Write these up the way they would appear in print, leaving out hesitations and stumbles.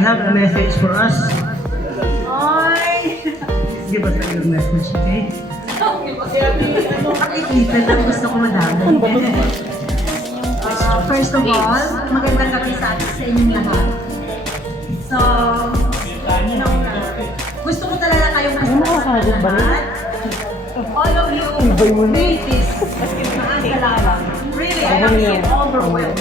have a message for us. Hi! Give us your message, okay? Pakikita lang, gusto ko madami. First of all, magandang gabi sa inyong lahat. So, gusto ko talaga kayong lahat. All of you made this. Really, I am so overwhelmed.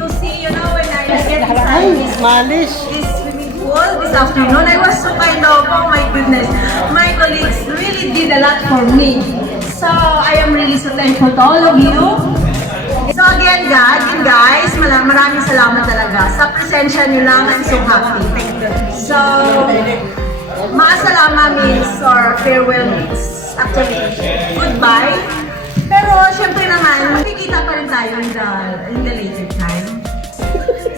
To see, when I get inside this swimming pool this afternoon, I was so kind of, oh my goodness, my colleagues really did a lot for me. So, I am really so thankful to all of you. So again, guys, maraming salamat talaga. Sa presensya nyo lang, I'm so happy. So, maasalama means or farewell means actually goodbye. Pero syempre naman, makikita pa rin tayo in the later time.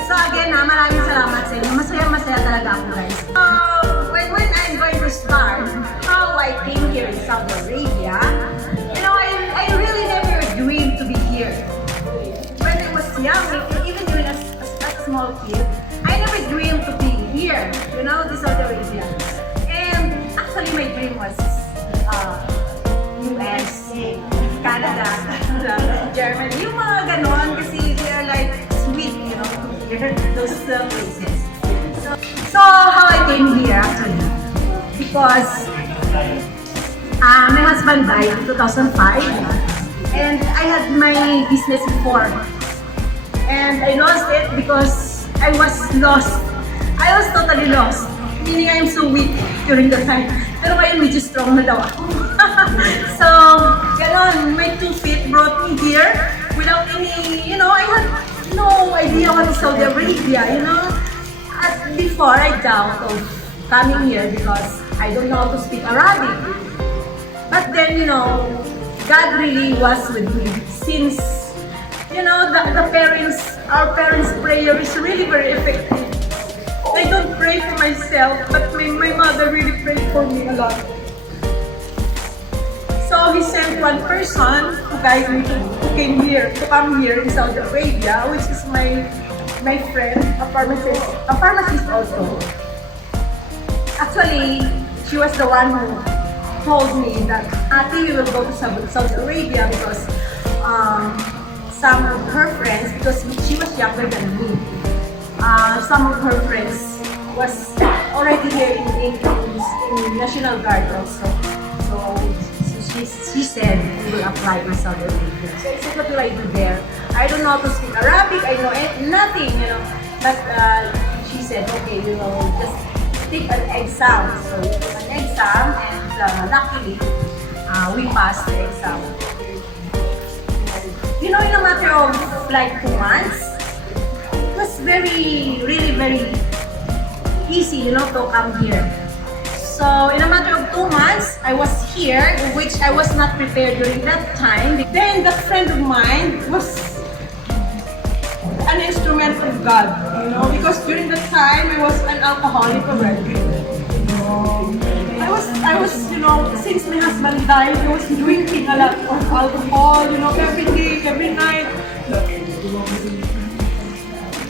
So again, maraming salamat sa inyo. Masaya talaga ako, guys. When I'm going to start how I came here in Saudi Arabia, I really never dreamed to be here. When I was young, even as a small kid, I never dreamed to be here, this Saudi Arabia. And actually, my dream was US, Canada, Germany, yung mga ganon, kasi they are like sweet, those places. So how I came here actually, because my husband died in 2005, and I had my business before, and I lost it because I was lost. I was totally lost, meaning I'm so weak during the time. Pero ngayon, medyo strong na daw ako. So, ganon, my 2 feet brought me here without any, I had no idea what is Saudi Arabia, At before, I doubt of coming here because I don't know how to speak Arabic. But then, God really was with me since, our parents' prayer is really very effective. I don't pray for myself, but my mother really prayed for me a lot. So he sent one person to guide me to come here in Saudi Arabia, which is my friend, a pharmacist also. Actually, she was the one who told me that Ate, we will go to Saudi Arabia because some of her friends, because she was younger than me, some of her friends was already here in National Guard also. So she said we will apply in Saudi Arabia. So I said, what do I do there? I don't know how to speak Arabic, I know nothing, But she said, okay, just take an exam. So we took an exam, and luckily we passed the exam. In a matter of like 2 months, it was really very easy, to come here. So in a matter of 2 months, I was here, which I was not prepared during that time. Then that friend of mine was an instrument of God, because during that time I was an alcoholic already. I was, since my husband died, I was drinking a lot of alcohol, every day, every night.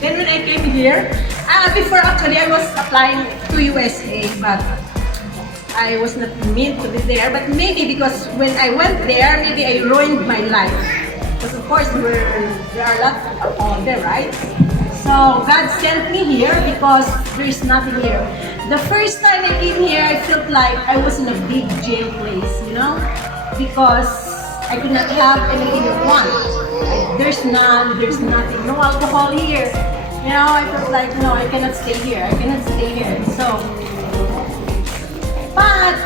Then when I came here, before actually I was applying to USA, but I was not meant to be there. But maybe because when I went there, maybe I ruined my life. Because of course there are a lot of alcohol there, right? So God sent me here because there is nothing here. The first time I came here, I felt like I was in a big jail place, because I could not have anything I want. There's nothing, no alcohol here. I felt like, no, I cannot stay here. So, but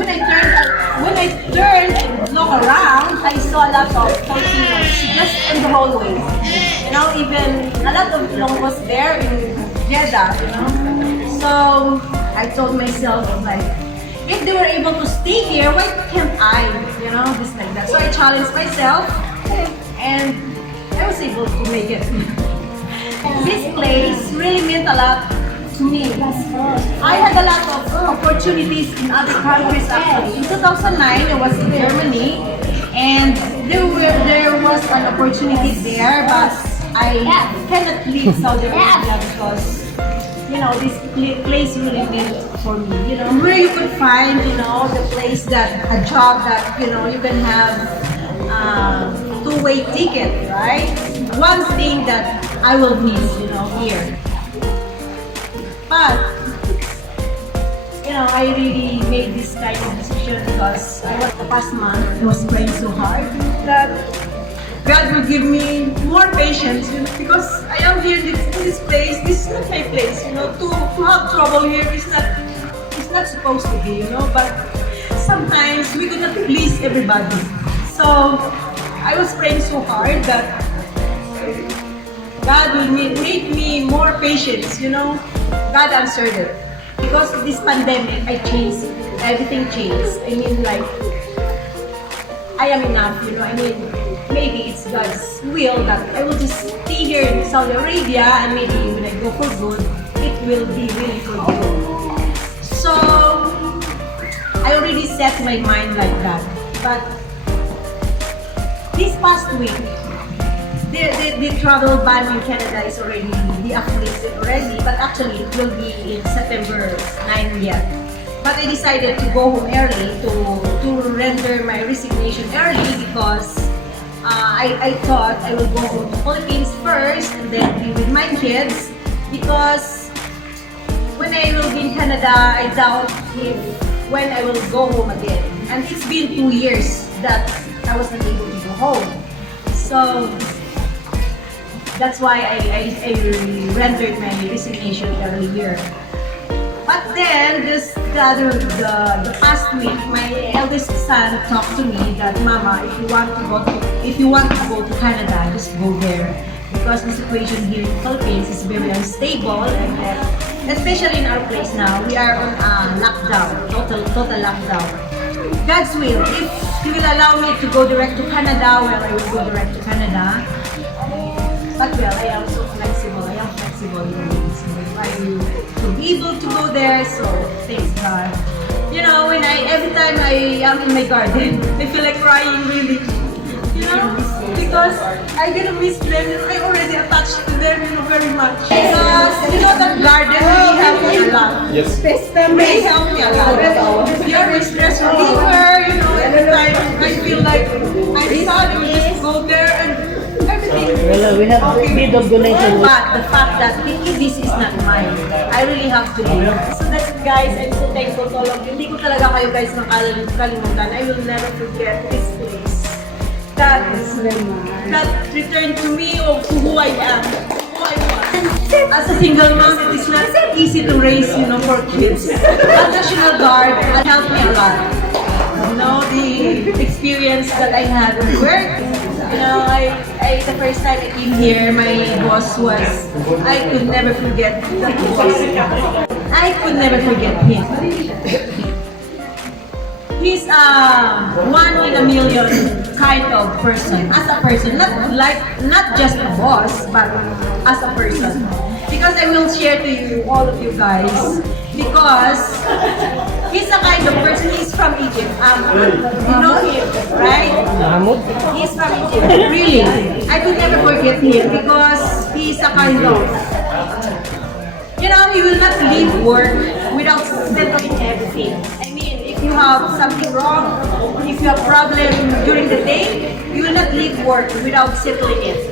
when I turned and looked around, I saw a lot of Filipinos just in the hallways. Even a lot of Ilonggos there in Jeddah, So, I told myself, like, if they were able to stay here, why can't I? Just like that. So I challenged myself, and I was able to make it. This place really meant a lot to me. I had a lot of opportunities in other countries actually. In 2009, I was in Germany, and there was an opportunity there, but I cannot leave Saudi Arabia because this place really meant for me. Where you could find, the place that, a job that, you can have two-way ticket, right? One thing that I will miss, here. But, I really made this kind of decision because the past month, I was praying so hard that God will give me more patience, because I am here in this place. This is not my place, To have trouble here is not supposed to be, But sometimes we could not please everybody. So I was praying so hard that God will make me more patience, God answered it. Because of this pandemic, I changed, everything changed. I mean, like, I am enough, maybe it's God's will that I will just stay here in Saudi Arabia, and maybe when I go for good, it will be really for good. So, I already set my mind like that. But, this past week, the travel ban in Canada is already deactivated already, but actually it will be in September 9 yet. But I decided to go home early to render my resignation early because I thought I will go home to Philippines first and then be with my kids, because when I will be in Canada, I doubt when I will go home again. And it's been 2 years that I was not able to go home. So that's why I rendered my resignation earlier. But then, the past week, my eldest son talked to me that, Mama, if you want to go to Canada, just go there, because the situation here in the Philippines is very unstable, and especially in our place now, we are on lockdown, total lockdown. God's will, if He will allow me to go direct to Canada, well, I will go direct to Canada. But well, I am so flexible. I am flexible. To be able to go there, so thanks God. Every time I am in my garden, I feel like crying really. Because I'm gonna miss them. I already attached to them, very much. Because that garden really helped me a lot. Yes. Really helped me a lot. They are my stress reliever. Every time I feel like I'm sad, I will just go there and everything. Well, we have bid of donation. But the fact that this is not mine, I really have to leave. So that's it, guys. I'm so thankful to all of you. Hindi ko talaga kayo guys makalimutan. I will never forget this place. That returned to me of who I am, who I was. As a single mom, it is not easy to raise, for kids. The National Guard helped me a lot. The experience that I had at work. The first time I came here, my boss was, I could never forget that boss. I could never forget him. He's a one in a million kind of person, as a person, not just a boss, but as a person. Because I will share to you, all of you guys, because he's a kind of person. He's from Egypt. You know him, right? He's from Egypt. Really, I could never forget him because he's a kind of. He will not leave work without settling everything. I mean, if you have something wrong, if you have problem during the day, you will not leave work without settling it.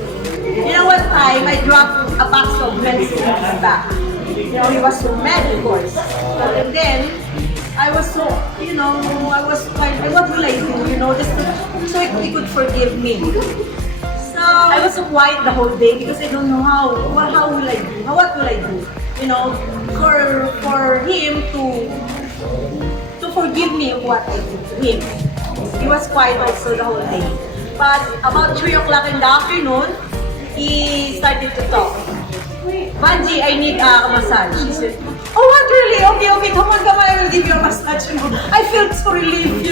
One time I dropped a box of medicine in his back. He was so mad, of course. And then I was so, I was like, what will I do? Just so he could forgive me. So I was so quiet the whole day because I don't know how will I do? What will I do? For him to forgive me of what I did to him. He was quiet also the whole day. But about 3 o'clock in the afternoon, he started to talk. Vanji, I need a massage. She said, oh, what really? Okay, come on, I will give you a massage. I feel so relieved,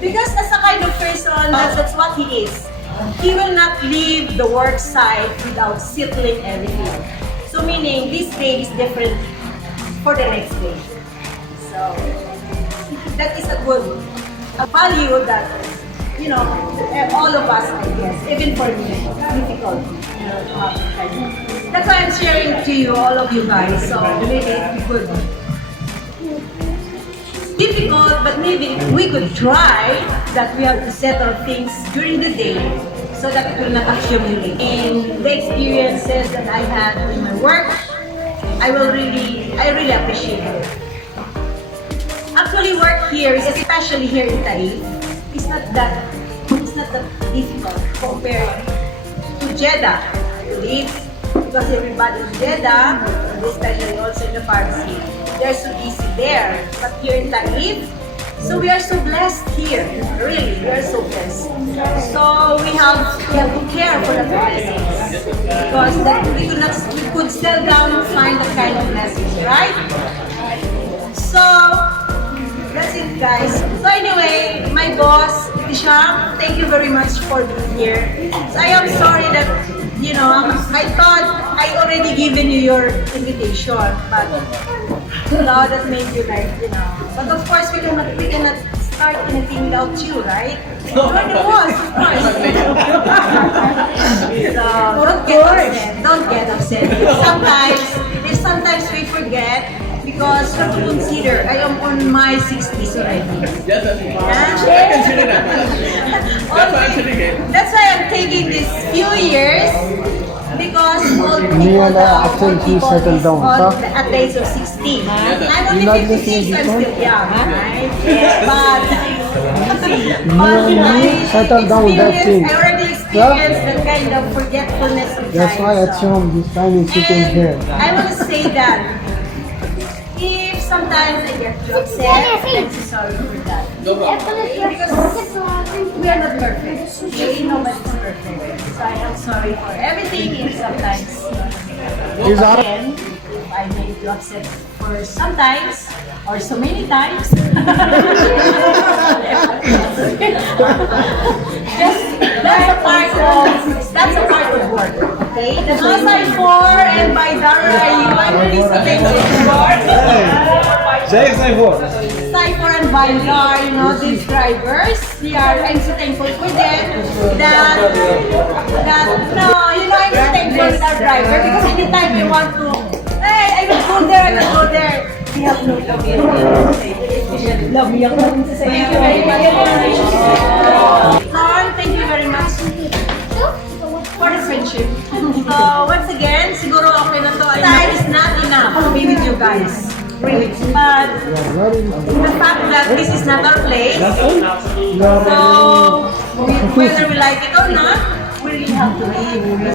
because as a kind of person, that's what he is. He will not leave the work site without settling everything. So meaning, this day is different for the next day. So, that is a value that, all of us, I guess, even for me, difficult, to have. That's why I'm sharing to you, all of you guys. So maybe it could difficult, but maybe we could try that we have to settle things during the day so that it will not accumulate. And the experiences that I had in my work, I really appreciate it. Actually, work here, especially here in Taif, it's not that difficult compared to Jeddah, I believe, because everybody in Jeddah, especially also in the pharmacy, they're so easy there. But here in Taif, so we are so blessed here. Really, we are so blessed. So we have to care for the blessings because that we could settle down and find that kind of blessings, right? So that's it, guys. So anyway, my boss, Tisha, thank you very much for being here. So I am sorry that, you know, I thought I already given you your invitation, but now that made you like, you know. But of course, we cannot start anything without you, right? You're the boss, of course. So don't get upset. If sometimes we forget, because you have to consider, I am on my 60s already. Yes, I consider that. That's why I'm sitting here. That's why I'm taking these few years, because all Me and Axel, he settled down, on huh? at the age of 16. I'm only Not 56, the I'm same still young, right? But Me and me settled down with that thing. I already experienced that kind of forgetfulness of That's time. why at so. home this time is sitting And here. I want to say that if sometimes I get too upset, I'm so sorry for that. No problem. Because we are not perfect. Okay? Nobody's perfect. So I am sorry for everything if sometimes. Is that- Again, if I made you upset for sometimes or so many times. that's a part of work. Okay? The Masai 4 and by Dara, I'm really so thankful for. Cypher and Vanguard, you know, these drivers, I'm so thankful for them that no, you know, I'm so thankful with our driver because anytime we want to, hey, I will go there, I will go there. We have no problem. Love you. Thank you very much. Lord, thank you very much for the friendship. So, once again, siguro okay na to. Time is not enough to be with you guys. Really. But the fact that this is not our place, so whether we like it or not, we really have to leave.